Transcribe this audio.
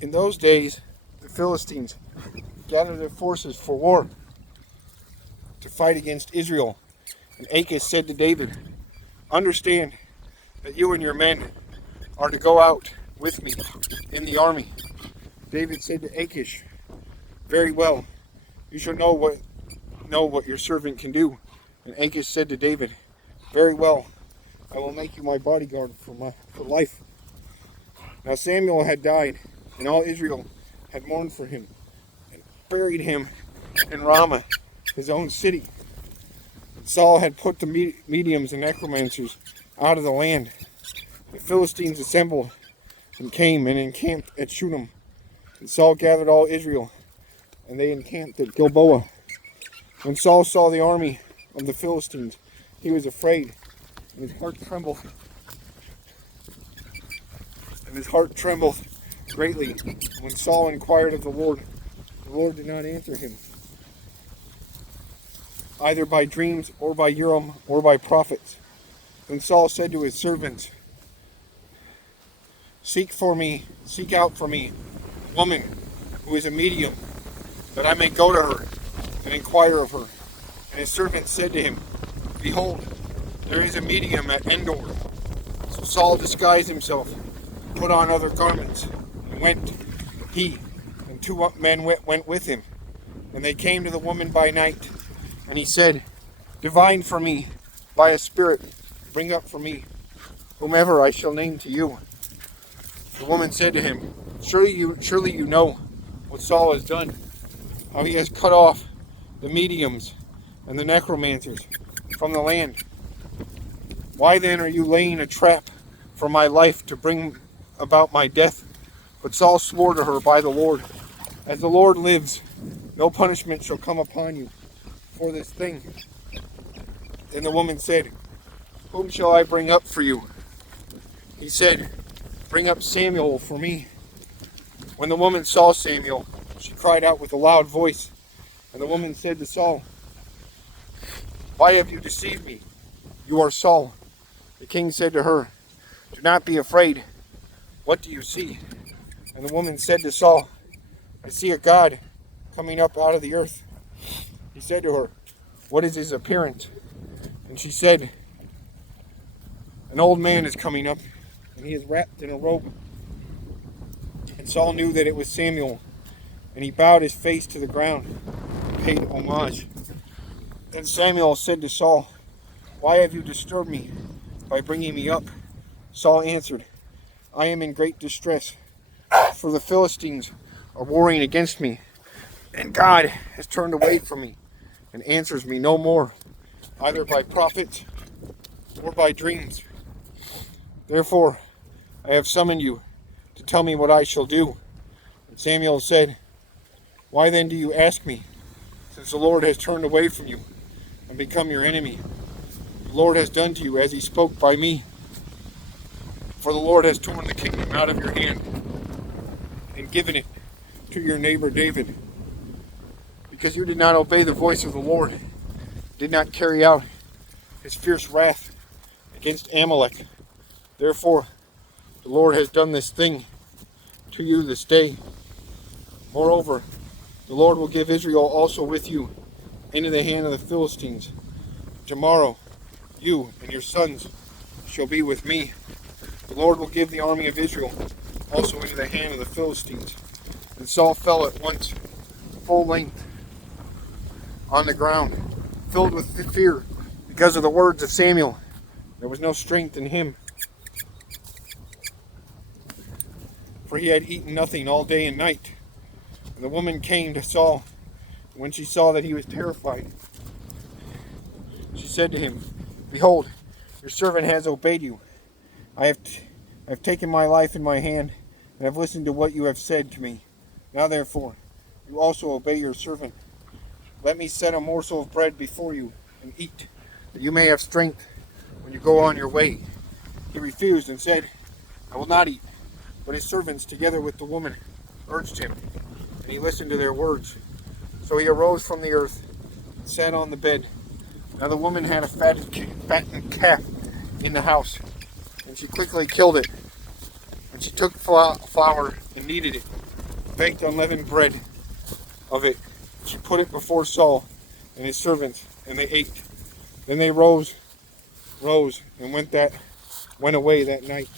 In those days, the Philistines gathered their forces for war to fight against Israel. And Achish said to David, "Understand that you and your men are to go out with me in the army." David said to Achish, "Very well, you shall know what your servant can do." And Achish said to David, "Very well, I will make you my bodyguard for life." Now Samuel had died, and all Israel had mourned for him, and buried him in Ramah, his own city. And Saul had put the mediums and necromancers out of the land. The Philistines assembled and came and encamped at Shunem. And Saul gathered all Israel, and they encamped at Gilboa. When Saul saw the army of the Philistines, he was afraid, and his heart trembled. Greatly. When Saul inquired of the Lord did not answer him, either by dreams or by Urim or by prophets. Then Saul said to his servants, seek out for me a woman who is a medium, that I may go to her and inquire of her." And his servants said to him, "Behold, there is a medium at Endor." So Saul disguised himself, put on other garments, and he and two men went with him. And they came to the woman by night, and he said, "Divine for me by a spirit, bring up for me whomever I shall name to you." The woman said to him, Surely you know what Saul has done, how he has cut off the mediums and the necromancers from the land. Why then are you laying a trap for my life to bring about my death?" But Saul swore to her by the Lord, "As the Lord lives, no punishment shall come upon you for this thing." Then the woman said, "Whom shall I bring up for you?" He said, "Bring up Samuel for me." When the woman saw Samuel, she cried out with a loud voice. And the woman said to Saul, "Why have you deceived me? You are Saul." The king said to her, "Do not be afraid. What do you see?" And the woman said to Saul, "I see a god coming up out of the earth." He said to her, "What is his appearance?" And she said, "An old man is coming up, and he is wrapped in a robe." And Saul knew that it was Samuel, and he bowed his face to the ground and paid homage. Then Samuel said to Saul, "Why have you disturbed me by bringing me up?" Saul answered, "I am in great distress, for the Philistines are warring against me, and God has turned away from me and answers me no more, either by prophets or by dreams. Therefore I have summoned you to tell me what I shall do." And Samuel said, "Why then do you ask me, since the Lord has turned away from you and become your enemy? The Lord has done to you as he spoke by me. For the Lord has torn the kingdom out of your hand and given it to your neighbor David, because you did not obey the voice of the Lord, did not carry out his fierce wrath against Amalek. Therefore the Lord has done this thing to you this day. Moreover, the Lord will give Israel also with you into the hand of the Philistines. Tomorrow you and your sons shall be with me. The Lord will give the army of Israel also into the hand of the Philistines." And Saul fell at once, full length, on the ground, filled with fear because of the words of Samuel. There was no strength in him, for he had eaten nothing all day and night. And the woman came to Saul, and when she saw that he was terrified, she said to him, "Behold, your servant has obeyed you. I have taken my life in my hand, and have listened to what you have said to me. Now therefore, you also obey your servant. Let me set a morsel of bread before you, and eat, that you may have strength when you go on your way." He refused and said, "I will not eat." But his servants, together with the woman, urged him, and he listened to their words. So he arose from the earth and sat on the bed. Now the woman had a fattened calf in the house, and she quickly killed it. And she took flour and kneaded it, baked unleavened bread of it. She put it before Saul and his servants, and they ate. Then they rose, and went away that night.